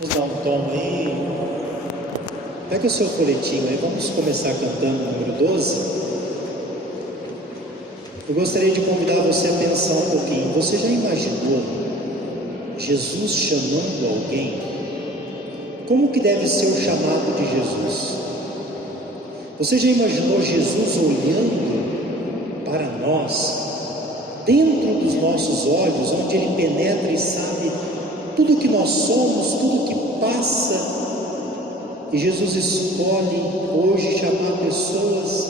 Vamos dar um tom aí. Pega o seu folhetinho aí, vamos começar cantando o número 12. Eu gostaria de convidar você a pensar um pouquinho. Você já imaginou Jesus chamando alguém? Como que deve ser o chamado de Jesus? Você já imaginou Jesus olhando para nós, dentro dos nossos olhos, onde Ele penetra e sabe tudo que nós somos, tudo que passa? E Jesus escolhe hoje chamar pessoas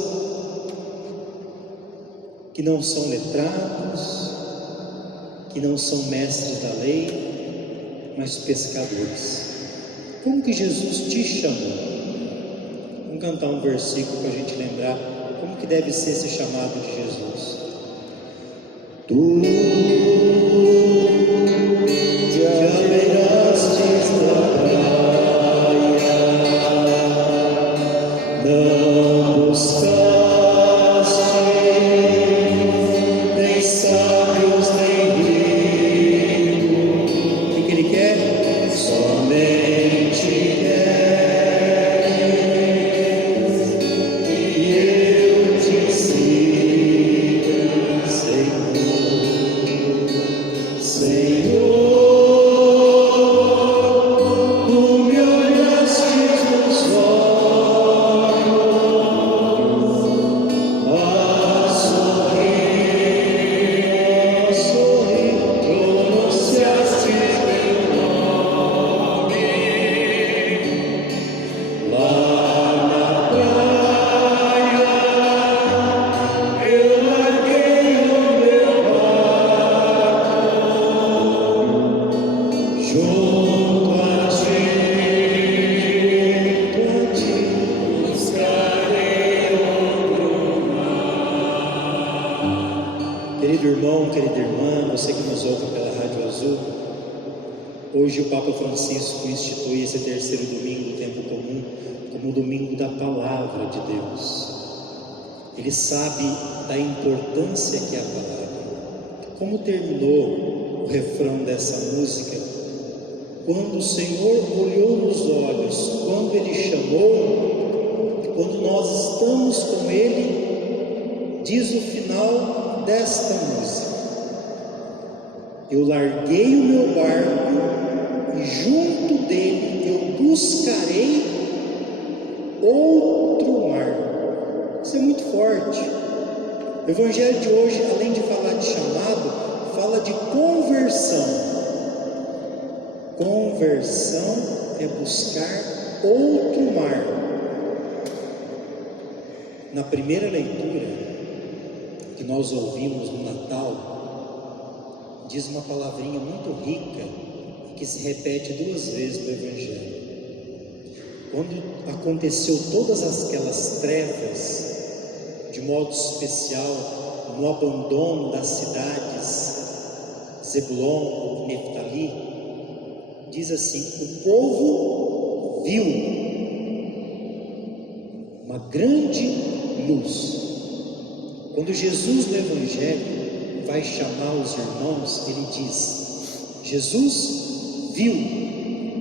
que não são letrados, que não são mestres da lei, mas pescadores. Como que Jesus te chamou? Vamos cantar um versículo para a gente lembrar como que deve ser esse chamado de Jesus. Tu te abeirastes da praia, não buscaste nem sábios nem ricos. O que Ele quer? Somente querida irmã, você que nos ouve pela Rádio Azul, hoje o Papa Francisco institui esse terceiro domingo do tempo comum como o domingo da Palavra de Deus. Ele sabe da importância que é a palavra. Como terminou o refrão dessa música? Quando o Senhor olhou nos olhos, quando Ele chamou, quando nós estamos com Ele, diz o final desta música: eu larguei o meu barco e junto dele eu buscarei outro mar. Isso é muito forte. O Evangelho de hoje, além de falar de chamado, fala de conversão. Conversão é buscar outro mar. Na primeira leitura que nós ouvimos no Natal, diz uma palavrinha muito rica que se repete 2 vezes no Evangelho. Quando aconteceu todas aquelas trevas, de modo especial no abandono das cidades Zebulon e Neftali, diz assim: o povo viu uma grande luz. Quando Jesus no Evangelho vai chamar os irmãos, ele diz: Jesus viu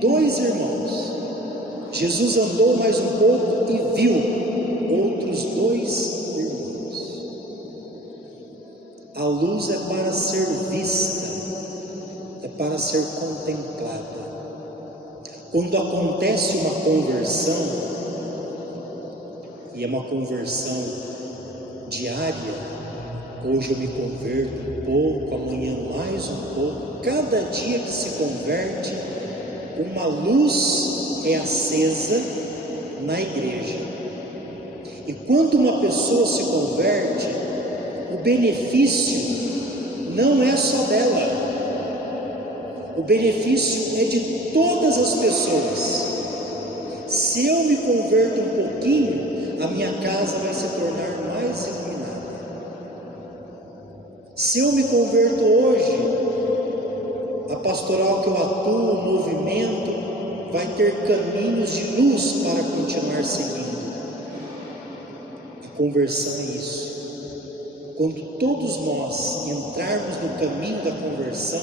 2 irmãos. Jesus andou mais um pouco e viu outros 2 irmãos. A luz é para ser vista, é para ser contemplada. Quando acontece uma conversão, e é uma conversão diária, hoje eu me converto um pouco, amanhã mais um pouco, cada dia que se converte, uma luz é acesa na igreja. E quando uma pessoa se converte, o benefício não é só dela, o benefício é de todas as pessoas. Se eu me converto um pouquinho, a minha casa vai se tornar mais iluminada. Se eu me converto hoje, a pastoral que eu atuo, o movimento, vai ter caminhos de luz para continuar seguindo. A conversão é isso. Quando todos nós entrarmos no caminho da conversão,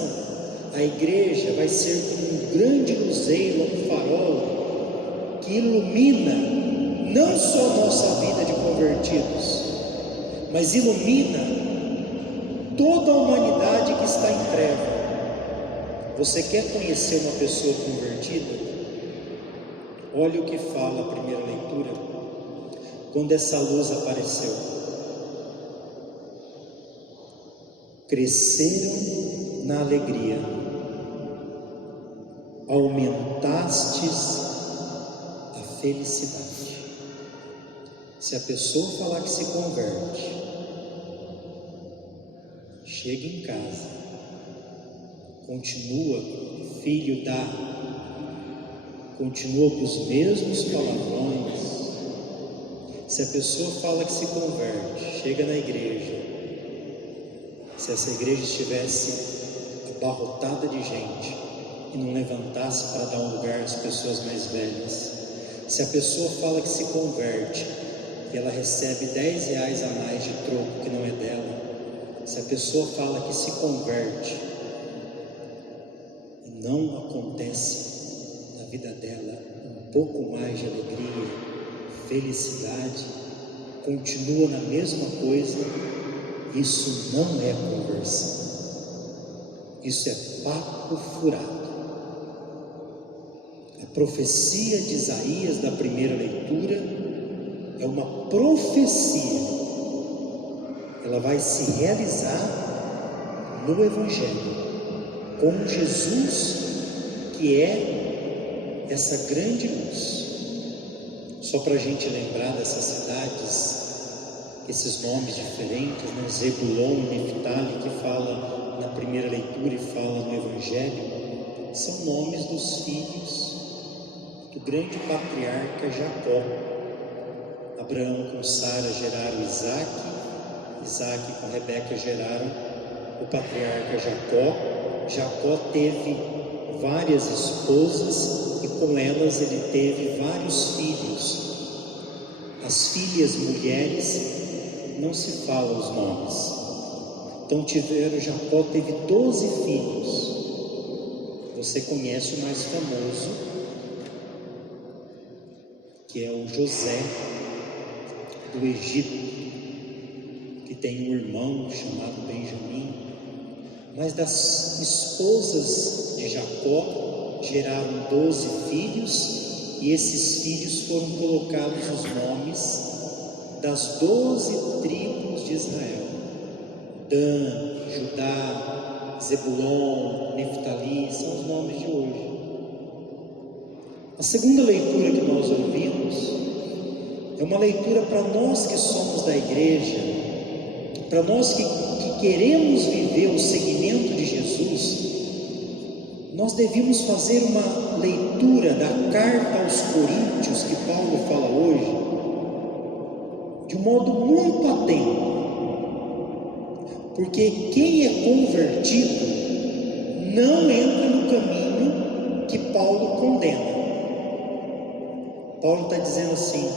a igreja vai ser como um grande luzeiro, um farol, que ilumina não só a nossa vida de convertidos, mas ilumina toda a humanidade que está em treva. Você quer conhecer uma pessoa convertida? Olha o que fala a primeira leitura, quando essa luz apareceu. Cresceram na alegria, aumentastes a felicidade. Se a pessoa falar que se converte, chega em casa, continua filho continua com os mesmos palavrões. Se a pessoa fala que se converte, chega na igreja, se essa igreja estivesse abarrotada de gente e não levantasse para dar um lugar às pessoas mais velhas, se a pessoa fala que se converte e ela recebe 10 reais a mais de troco que não é dela, se a pessoa fala que se converte e não acontece na vida dela um pouco mais de alegria, felicidade, continua na mesma coisa, isso não é conversão, isso é papo furado. A profecia de Isaías da primeira leitura é uma profecia, ela vai se realizar no Evangelho, com Jesus, que é essa grande luz. Só para a gente lembrar dessas cidades, esses nomes diferentes, né? Zebulon e Neftali, que fala na primeira leitura e fala no Evangelho, são nomes dos filhos do grande patriarca Jacó. Abraão com Sara geraram Isaac, Isaac com Rebeca geraram o patriarca Jacó. Jacó teve várias esposas e com elas ele teve vários filhos. As filhas mulheres não se falam os nomes. Então Jacó teve 12 filhos. Você conhece o mais famoso, que é o José do Egito, que tem um irmão chamado Benjamim. Mas das esposas de Jacó geraram 12 filhos, e esses filhos foram colocados os nomes das 12 tribos de Israel: Dan, Judá, Zebulon, Neftali, são os nomes de hoje. A segunda leitura que nós ouvimos é uma leitura para nós que somos da igreja, para nós que queremos viver o seguimento de Jesus. Nós devíamos fazer uma leitura da carta aos Coríntios que Paulo fala hoje, de um modo muito atento, porque quem é convertido não entra no caminho que Paulo condena. Paulo está dizendo assim,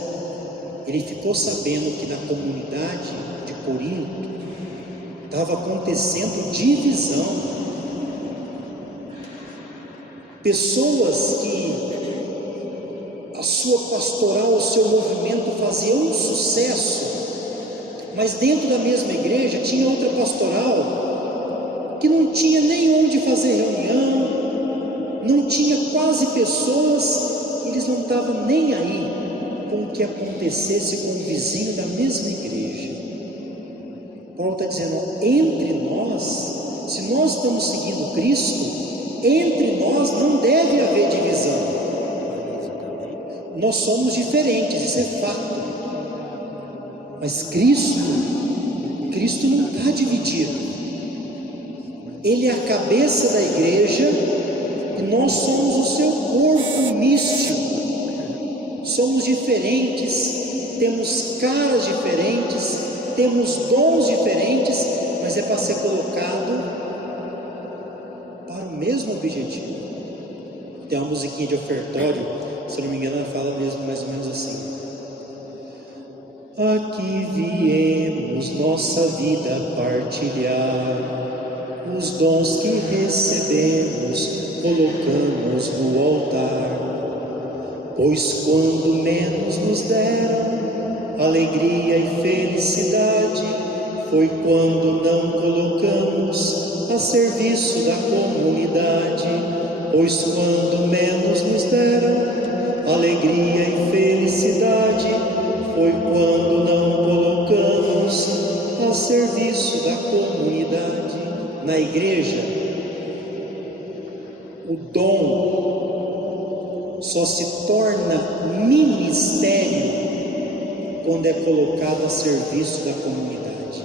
ele ficou sabendo que na comunidade de Corinto estava acontecendo divisão. Pessoas que a sua pastoral, o seu movimento fazia um sucesso, mas dentro da mesma igreja tinha outra pastoral que não tinha nem onde fazer reunião, não tinha quase pessoas, eles não estavam nem aí com o que acontecesse com o vizinho da mesma igreja. Paulo está dizendo, entre nós, se nós estamos seguindo Cristo, entre nós não deve haver divisão. Nós somos diferentes, isso é fato. Mas Cristo não está dividido. Ele é a cabeça da igreja e nós somos o seu corpo místico. Somos diferentes, temos caras diferentes, temos dons diferentes, mas é para ser colocado para o mesmo objetivo. Tem uma musiquinha de ofertório, se não me engano, ela fala mesmo mais ou menos assim: aqui viemos nossa vida partilhar, os dons que recebemos, colocamos no altar. Pois quando menos nos deram alegria e felicidade, foi quando não colocamos a serviço da comunidade. Pois quando menos nos deram alegria e felicidade, foi quando não colocamos a serviço da comunidade. Na igreja, o dom só se torna ministério quando é colocado a serviço da comunidade.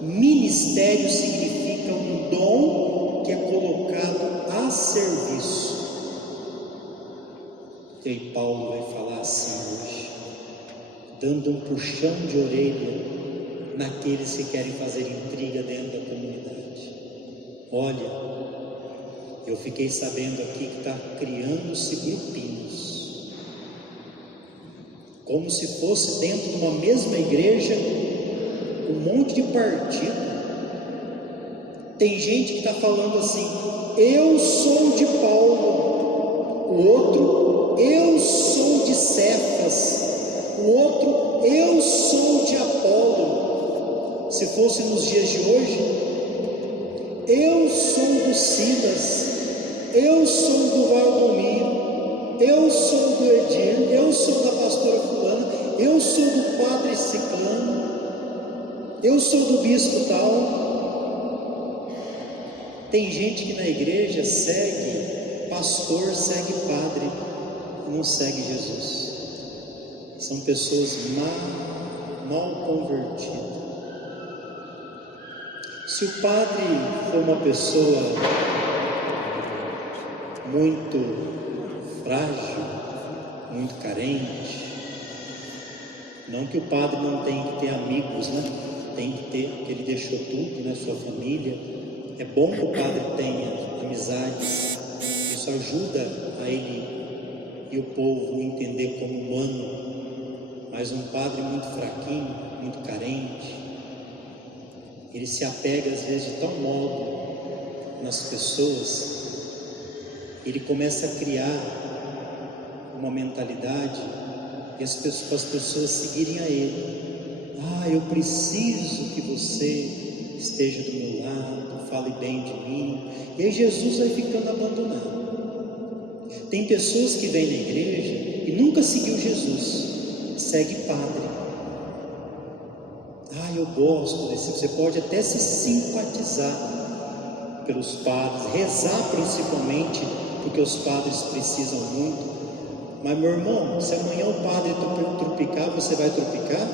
Ministério significa um dom que é colocado a serviço. E aí Paulo vai falar assim hoje, dando um puxão de orelha naqueles que querem fazer intriga dentro da comunidade. Olha, eu fiquei sabendo aqui que está criando-se grupinhos, como se fosse dentro de uma mesma igreja, um monte de partido. Tem gente que está falando assim: eu sou de Paulo, o outro, eu sou de Cefas, o outro, eu sou de Apolo. Se fosse nos dias de hoje, eu sou do Silas, eu sou do Valdomiro, eu sou do Edir, eu sou da pastora fulana, eu sou do padre ciclano, eu sou do bispo tal. Tem gente que na igreja segue pastor, segue padre, não segue Jesus. São pessoas mal convertidas. Se o padre for uma pessoa muito frágil, muito carente, não que o padre não tenha que ter amigos, né? Tem que ter, porque ele deixou tudo, né? Sua família. É bom que o padre tenha amizades, isso ajuda a ele e o povo entender como humano. Mas um padre muito fraquinho, muito carente, ele se apega às vezes de tal modo nas pessoas, ele começa a criar uma mentalidade e as pessoas seguirem a ele. Eu preciso que você esteja do meu lado, fale bem de mim. E aí Jesus vai ficando abandonado. Tem pessoas que vêm na igreja e nunca seguiu Jesus, segue padre. Eu gosto desse. Você pode até se simpatizar pelos padres, rezar principalmente, porque os padres precisam muito. Mas meu irmão, se amanhã o padre trupicar, você vai trupicar?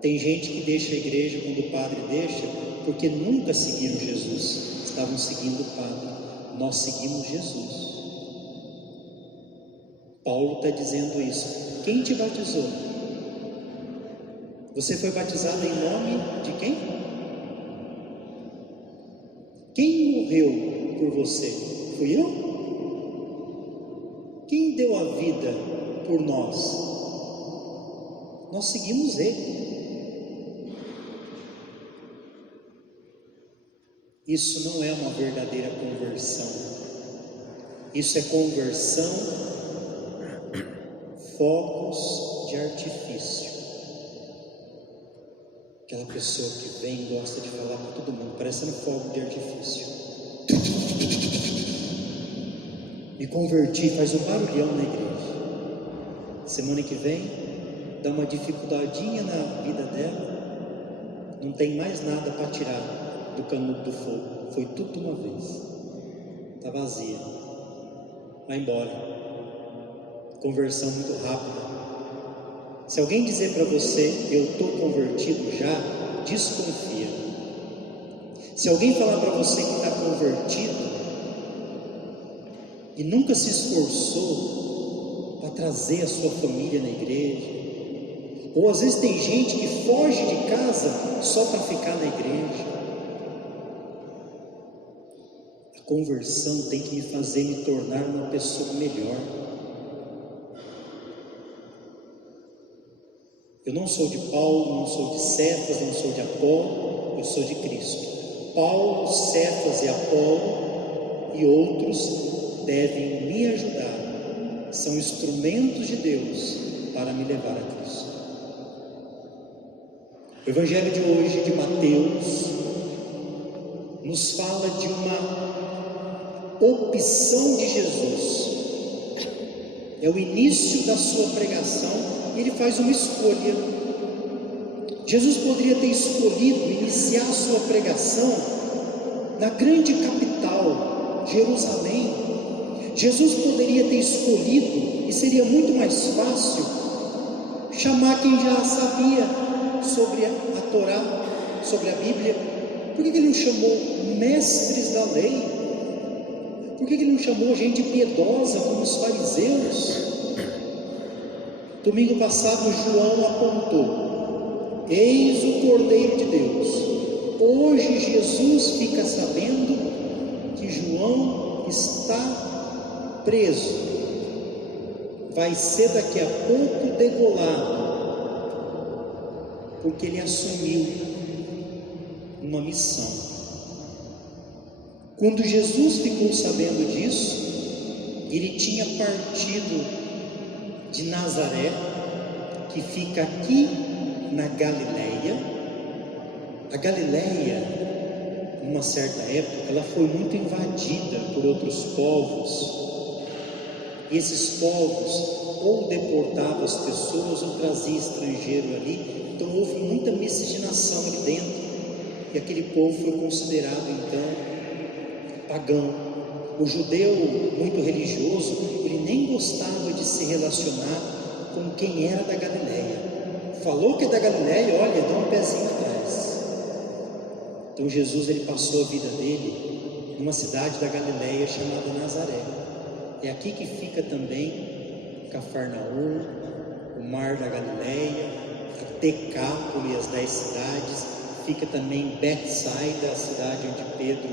Tem gente que deixa a igreja quando o padre deixa, porque nunca seguiram Jesus, estavam seguindo o padre. Nós seguimos Jesus. Paulo está dizendo isso. Quem te batizou? Você foi batizado em nome de quem? Quem morreu por você? Fui eu? Quem deu a vida por nós? Nós seguimos Ele. Isso não é uma verdadeira conversão. Isso é conversão, fogos de artifício. Aquela pessoa que vem e gosta de falar para todo mundo, parecendo fogo de artifício. Me converti, faz um barulhão na igreja. Semana que vem, dá uma dificuldadinha na vida dela, não tem mais nada para tirar do canudo do fogo. Foi tudo de uma vez. Está vazia. Vai embora. Conversão muito rápida. Se alguém dizer para você, eu estou convertido já, desconfia. Se alguém falar para você que está convertido e nunca se esforçou para trazer a sua família na igreja, ou às vezes tem gente que foge de casa só para ficar na igreja. A conversão tem que me fazer me tornar uma pessoa melhor. Eu não sou de Paulo, não sou de Cefas, não sou de Apolo, eu sou de Cristo. Paulo, Cefas e Apolo e outros devem me ajudar, são instrumentos de Deus para me levar a Cristo. O Evangelho de hoje, de Mateus, nos fala de uma opção de Jesus. É o início da sua pregação e ele faz uma escolha. Jesus poderia ter escolhido iniciar a sua pregação na grande capital, Jerusalém. Jesus poderia ter escolhido, e seria muito mais fácil, chamar quem já sabia sobre a Torá, sobre a Bíblia. Por que ele não chamou mestres da lei? Por que ele não chamou gente piedosa como os fariseus? Domingo passado João apontou: eis o Cordeiro de Deus. Hoje Jesus fica sabendo que João está preso. Vai ser daqui a pouco degolado, porque ele assumiu uma missão. Quando Jesus ficou sabendo disso, ele tinha partido de Nazaré, que fica aqui na Galileia. A Galileia, numa certa época, ela foi muito invadida por outros povos, e esses povos ou deportavam as pessoas ou traziam estrangeiro ali. Então houve muita miscigenação ali dentro, e aquele povo foi considerado então pagão. O judeu muito religioso, ele nem gostava de se relacionar com quem era da Galileia. Falou que é da Galileia, olha, dá um pezinho atrás. Então Jesus, ele passou a vida dele numa cidade da Galileia chamada Nazaré. É aqui que fica também Cafarnaum, o mar da Galileia, a Decápole, as 10 cidades. Fica também Betsaida, a cidade onde Pedro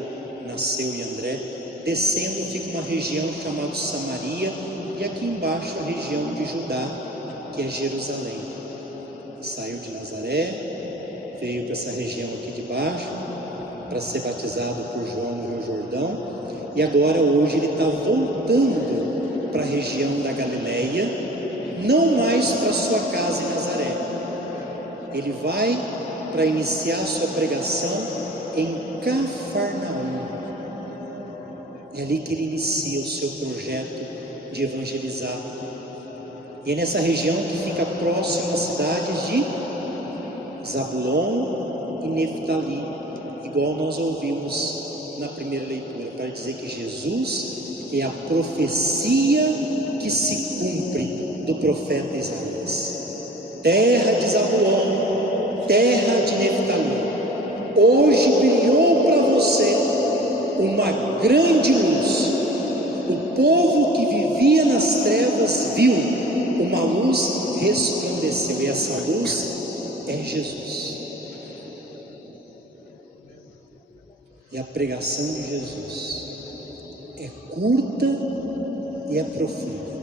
nasceu, e André. Descendo fica uma região chamada Samaria, e aqui embaixo a região de Judá, que é Jerusalém. Saiu de Nazaré, veio para essa região aqui de baixo, para ser batizado por João no Rio Jordão, e agora hoje ele está voltando para a região da Galileia, não mais para sua casa em Nazaré. Ele vai para iniciar sua pregação em Cafarnaum. É ali que ele inicia o seu projeto de evangelizar. E é nessa região que fica próximo às cidades de Zabulon e Neftali, igual nós ouvimos na primeira leitura, para dizer que Jesus é a profecia que se cumpre do profeta Isaías. Terra de Zabulon, terra de Neftali, hoje brilhou para você uma grande luz. O povo que vivia nas trevas viu uma luz, resplandeceu, e essa luz é Jesus. E a pregação de Jesus é curta e é profunda.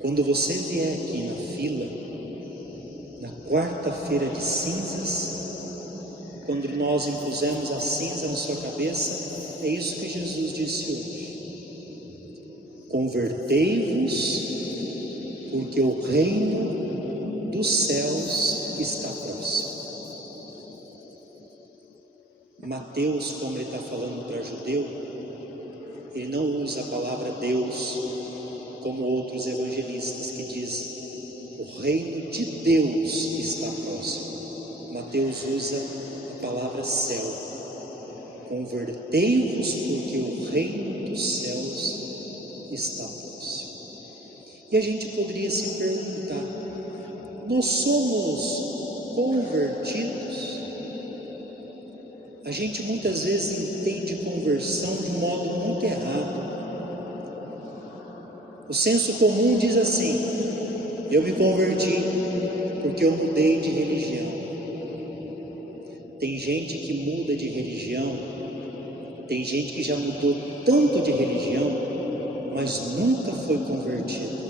Quando você vier aqui na fila, na quarta-feira de cinzas, quando nós impusemos a cinza na sua cabeça, é isso que Jesus disse hoje: convertei-vos, porque o reino dos céus está próximo. Mateus, como ele está falando para judeu, ele não usa a palavra Deus como outros evangelistas que dizem o reino de Deus está próximo. Mateus usa a palavra céu. Convertei-vos, porque o reino dos céus está próximo. E a gente poderia se perguntar: nós somos convertidos? A gente muitas vezes entende conversão de um modo muito errado. O senso comum diz assim: eu me converti porque eu mudei de religião. Tem gente que muda de religião, tem gente que já mudou tanto de religião, mas nunca foi convertido.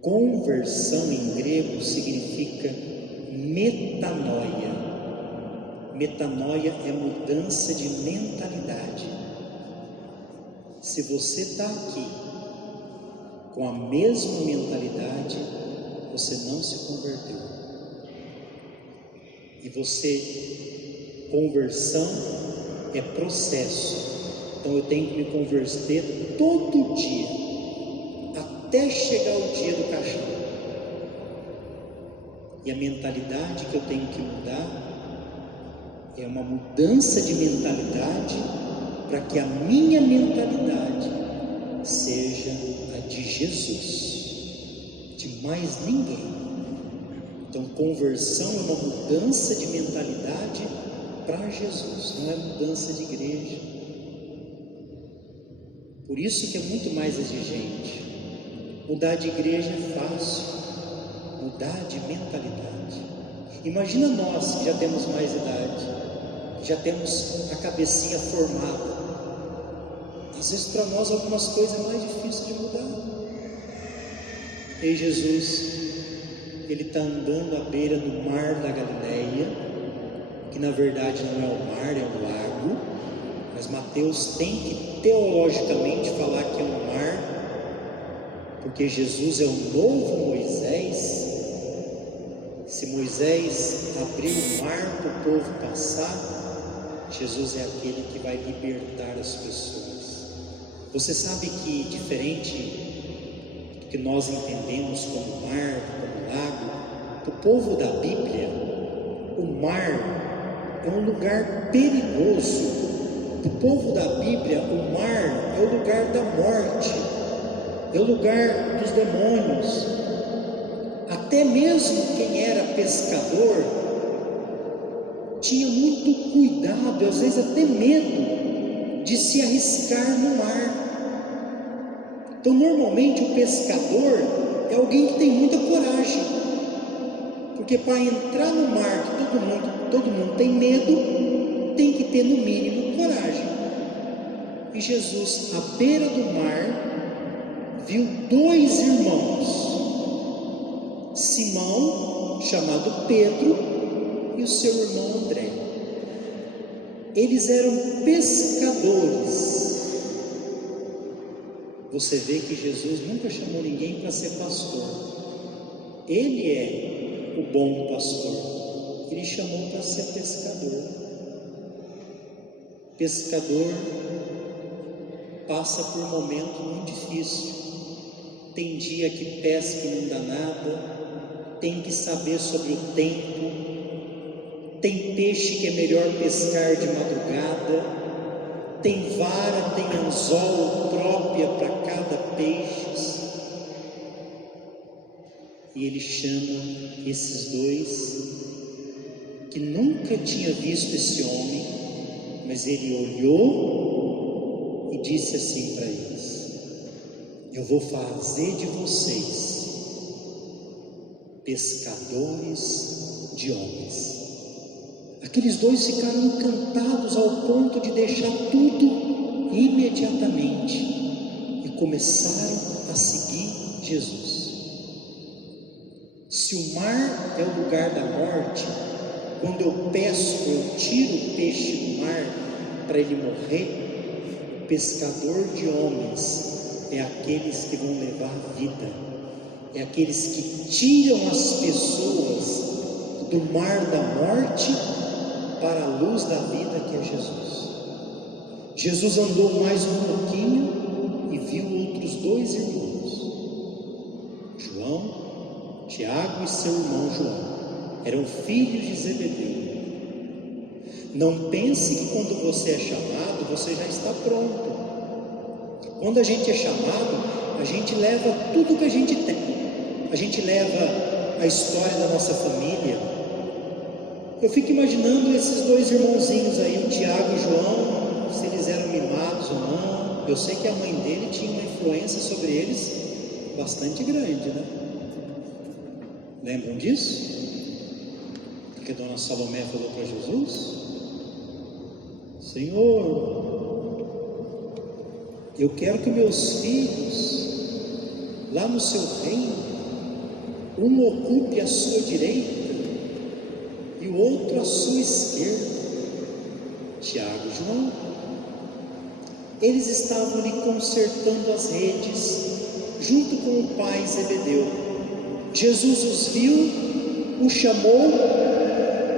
Conversão em grego significa metanoia. Metanoia é mudança de mentalidade. Se você está aqui com a mesma mentalidade, você não se converteu. E você, conversão é processo. Então eu tenho que me converter todo dia, até chegar o dia do caixão. E a mentalidade que eu tenho que mudar é uma mudança de mentalidade, para que a minha mentalidade seja a de Jesus, de mais ninguém. Então conversão é uma mudança de mentalidade para Jesus, não é mudança de igreja. Por isso que é muito mais exigente. Mudar de igreja é fácil, mudar de mentalidade. Imagina nós que já temos mais idade, que já temos a cabecinha formada. Às vezes para nós algumas coisas é mais difícil de mudar. E Jesus, ele está andando à beira do mar da Galileia, que na verdade não é o mar, é um lago, mas Mateus tem que teologicamente falar que é um mar, porque Jesus é o novo Moisés. Se Moisés abriu o mar para o povo passar, Jesus é aquele que vai libertar as pessoas. Você sabe que, diferente do que nós entendemos como mar, como lago, para o povo da Bíblia, o mar é um lugar perigoso. Para o povo da Bíblia, o mar é o lugar da morte, é o lugar dos demônios. Até mesmo quem era pescador tinha muito cuidado, às vezes até medo de se arriscar no mar. Então normalmente o pescador é alguém que tem muita coragem, porque para entrar no mar que todo mundo tem medo, tem que ter no mínimo coragem. E Jesus, à beira do mar, viu dois irmãos, Simão, chamado Pedro, e o seu irmão André. Eles eram pescadores. Você vê que Jesus nunca chamou ninguém para ser pastor. Ele é o bom pastor. Ele chamou para ser pescador. Pescador passa por um momento muito difícil. Tem dia que pesca e não dá nada. Tem que saber sobre o tempo. Tem peixe que é melhor pescar de madrugada. Tem vara, tem anzol própria para cada peixe. E ele chama esses dois, que nunca tinha visto esse homem, mas ele olhou e disse assim para eles: eu vou fazer de vocês pescadores de homens. Aqueles dois ficaram encantados ao ponto de deixar tudo imediatamente e começaram a seguir Jesus. Se o mar é o lugar da morte, quando eu pesco, eu tiro o peixe do mar para ele morrer, o pescador de homens é aqueles que vão levar a vida, é aqueles que tiram as pessoas do mar da morte para a luz da vida, que é Jesus. Jesus andou mais um pouquinho e viu outros dois irmãos, João, Tiago e seu irmão João. Eram filhos de Zebedeu. Não pense que quando você é chamado, você já está pronto. Quando a gente é chamado, a gente leva tudo que a gente tem. A gente leva a história da nossa família. Eu fico imaginando esses dois irmãozinhos aí, o Tiago e o João, se eles eram mimados ou não. Eu sei que a mãe dele tinha uma influência sobre eles bastante grande, né? Lembram disso? Que a dona Salomé falou para Jesus: Senhor, eu quero que meus filhos, lá no seu reino, um ocupe a sua direita e o outro à sua esquerda. Tiago e João. Eles estavam ali consertando as redes, junto com o pai Zebedeu. Jesus os viu, o chamou,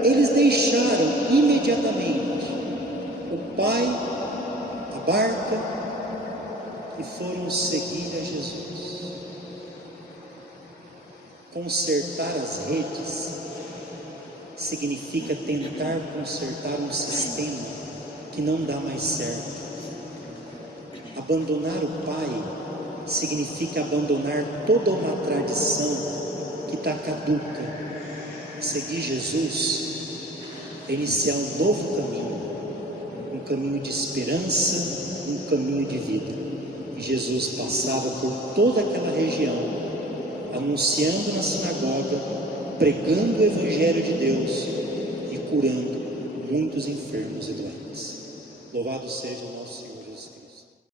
eles deixaram imediatamente o pai, a barca, e foram seguir a Jesus. Consertar as redes significa tentar consertar um sistema que não dá mais certo. Abandonar o pai significa abandonar toda uma tradição que está caduca. Seguir Jesus é iniciar um novo caminho, um caminho de esperança, um caminho de vida. E Jesus passava por toda aquela região, anunciando na sinagoga, pregando o Evangelho de Deus e curando muitos enfermos e doentes. Louvado seja o nosso Senhor.